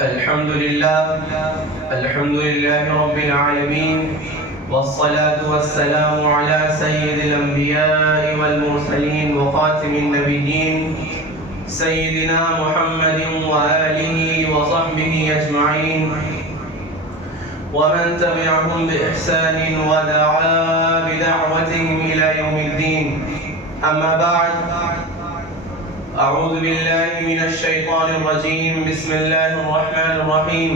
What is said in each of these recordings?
الحمد لله رب العالمين، والصلاة والسلام على سيد الأنبياء والمرسلين وخاتم النبيين سيدنا محمد وآله وصحبه أجمعين، ومن تبعهم بإحسان ودعا بدعوتهم إلى يوم الدين. أما بعد، أعوذ بالله من الشيطان الرجيم. بسم الله الرحمن الرحيم.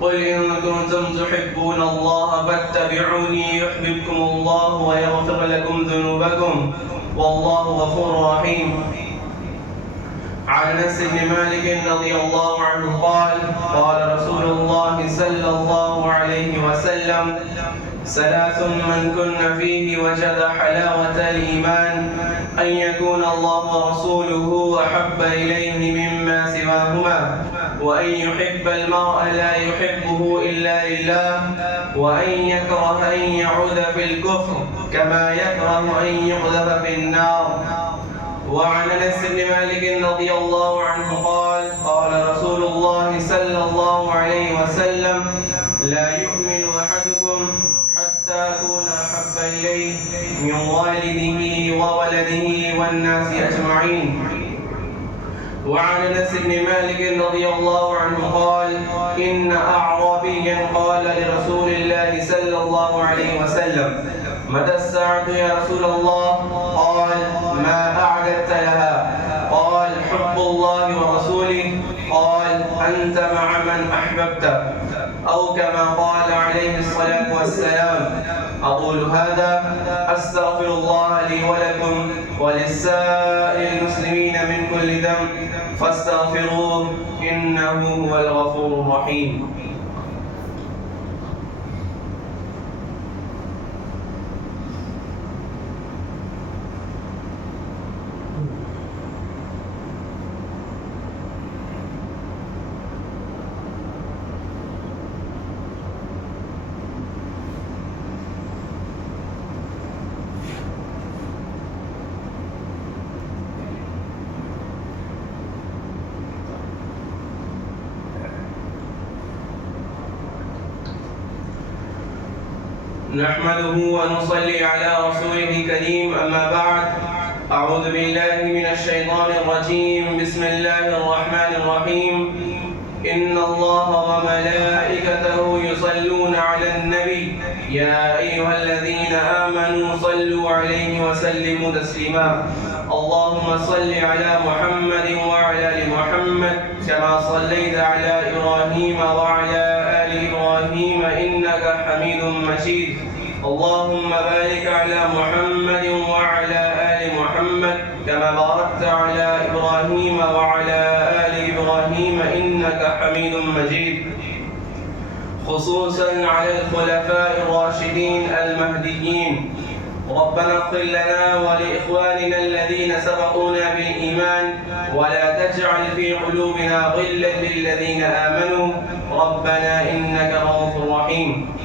قل إن كنتم تحبون الله فاتبعوني يحببكم الله ويغفر لكم ذنوبكم والله غفور رحيم. عن أنس بن مالك رضي الله عنه قال: قال رسول الله صلى الله عليه وسلم: ثلاث من كن فيه وجد حلاوة الإيمان، أن يكون الله ورسوله أحب إليه مما سواهما، وأن يحب المرء لا يحبه إلا لله، وأن يكره أن يعود في الكفر كما يكره أن يقذف في النار. وعن أنس بن مالك رضي الله عنه قال: قال رسول الله صلى الله عليه وسلم: لا يؤمن أحدكم حتى أكون أحب إليه من والده وولده والناس أجمعين. وعن أنس بن مالك رضي الله عنه قال: إن أعرابيا قال لرسول الله صلى الله عليه وسلم: متى الساعة يا رسول الله؟ قال: ما أعددت لها؟ قال: حب الله ورسوله. قال: أنت مع من أحببت، أو كما قال عليه الصلاة والسلام. أقول هذا أستغفر الله لي ولكم ولسائر المسلمين من كل ذنب فاستغفروه إنه هو الغفور الرحيم. نحمده ونصلي على رسوله الكريم. أما بعد، أعوذ بالله من الشيطان الرجيم. بسم الله الرحمن الرحيم. إن الله وملائكته يصلون على النبي يا أيها الذين آمنوا صلوا عليه وسلموا تسليما. اللهم صل على محمد وعلى آل محمد كما صليت على إبراهيم وعلى آل إبراهيم إنك حميد مجيد. اللهم بارك على محمد وعلى آل محمد كما باركت على إبراهيم وعلى آل إبراهيم إنك حميد مجيد. خصوصا على الخلفاء الراشدين المهديين. ربنا اغفر لنا ولإخواننا الذين سبقونا بالإيمان، ولا تجعل في قلوبنا غلا للذين آمنوا ربنا إنك رؤوف رحيم.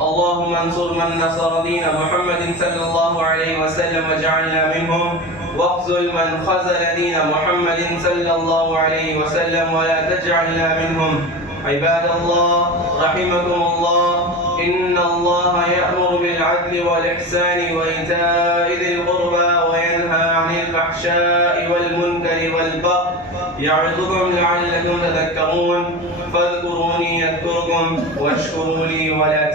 اللهم انصر من نصر دين محمد صلى الله عليه وسلم واجعلنا منهم، واخذل من خذل دين محمد صلى الله عليه وسلم ولا تجعلنا منهم. عباد الله رحمكم الله، إن الله يأمر بالعدل والإحسان وإيتاء ذي القربى وينهى عن الفحشاء والمنكر والبغي يعظكم لعلكم تذكرون. فاذكروني أذكركم واشكروا لي ولا